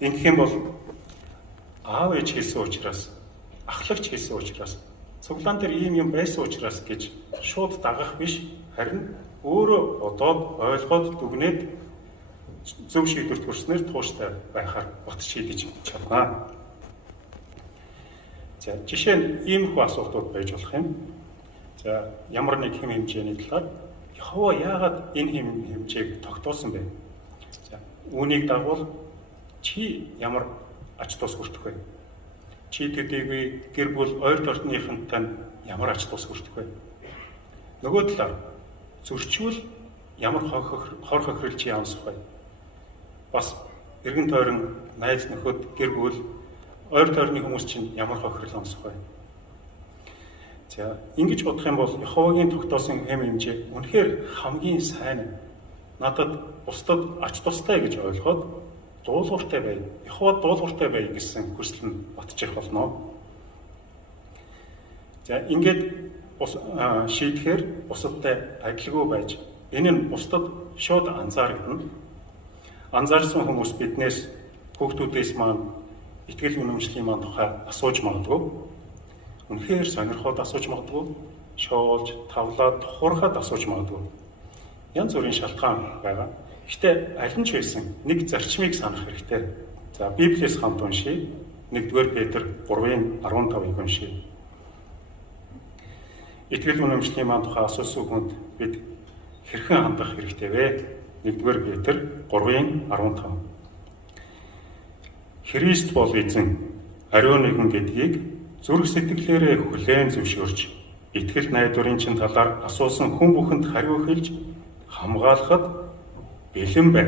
Ингэх юм бол аав ээж хэлсэн учраас, ахлагч хэлсэн учраас, цуглаан дээр ийм юм байсан учраас гэж шууд дагах биш, харин өөрөө бодоод, ойлгоод, дүгнээд зөв шийдвэрт хүрснээр тууштай байхаар бат шийдэж чадна. За жишээ нь иймэрхүү асуултууд байж болох юм. За ямар нэг хэм хэмжээний талаар Йехова яагаад энэ хэм хэмжээг тогтоосон бэ? За үүнийг дагуул чи ямар ач тус хүртэх вэ? Чи төдийгүй гэр бүл ойр дотныхонтой ямар ач тус хүртэх вэ? Нөгөө талаар зөрчвөл ямар хор хохирол чи амсах вэ? Бас эргэн тойрон найз нөхөд гэр бүл ойр тойрны хүмүүс чинь ямар хохирол амсах вэ? За ингэж бодох юм бол Йеховагийн тогтоосон хэм хэмжээ үнэхээр хамгийн сайн. Надад бусдад ач тустай гэж ойлгоод дуулууртай бай. Йехова дуулууртай бай гэсэн хүсэл нь батчих болно. За ингээд шийдэхээр бусадтай адилгүй байж энэ нь бусдад шууд анзаарагдана. Анзаарсан хүмүүс биднээс хүүхдүүдээс маань итгэл үнэмшлийн маань тухай асууж магадгүй. Үнэхээр сонирхоод асууж магадгүй. Шоолж, тавлаад, тухуурхаад асууж магадгүй. Янз бүрийн шалтгаан байгаа. Гэхдээ аль нь ч байсан нэг зарчмыг санах хэрэгтэй. За Библиэс хамт уншийе. 1-р Петр 3:15-ыг уншийе. Итгэл үнэмшлийн маань тухай асуусан хүнд бид хэрхэн хандах хэрэгтэй вэ? 1-р Петр 3:15. Христ бол эзэн ариун нэгэн гэдгийг зүрх сэтгэлээрээ хүлээн зөвшөөрч итгэл найдварын чин талаар асуусан хүн бүхэнд хариу хэлж хамгаалахад бэлэн бай.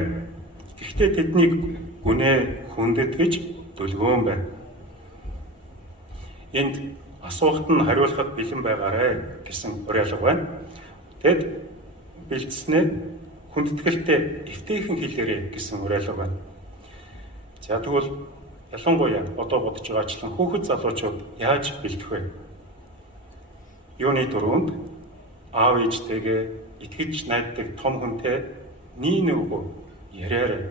Гэхдээ тэднийг гүнээ хүндэтгэж дүлгөөн бай. Энд асуулт нь хариулахад бэлэн байгаарай гэсэн уриалга байна. Тэгэд бэлдснээ хүндэтгэлтэй эвтэйхэн хэлээрэй гэсэн уриалга байна. За тэгвэл ялангуяа одоо бодож байгаачлан хүүхэд залуучууд яаж бэлдэх вэ? Юуны дөрөнд аав ээжтэйгээ итгэж найддаг том хүнтэй нийнэвгүй яриарай.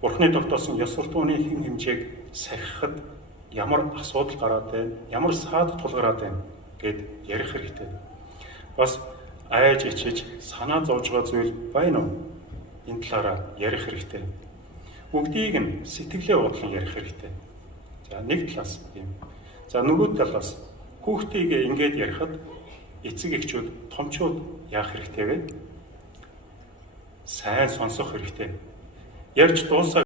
Бурхны тогтоосон ёс суртахууны хэм хэмжээг сахихад ямар асуудал гараад байна, ямар саад тулгараад байна гэд ярих хэрэгтэй. Бас айж ичиж санаа зовж байгаа зүйл байна уу? Энэ талаараа ярих хэрэгтэй. Бүгдийг нь сэтгэлээ бодлон ярих хэрэгтэй. За нэг талаас юм. За нөгөө талаас хүүхдийгээ ингэж ярихад эцэг эхчүүд, томчууд яах хэрэгтэй вэ? Сайн сонсох хэрэгтэй. Ярьж дуусаа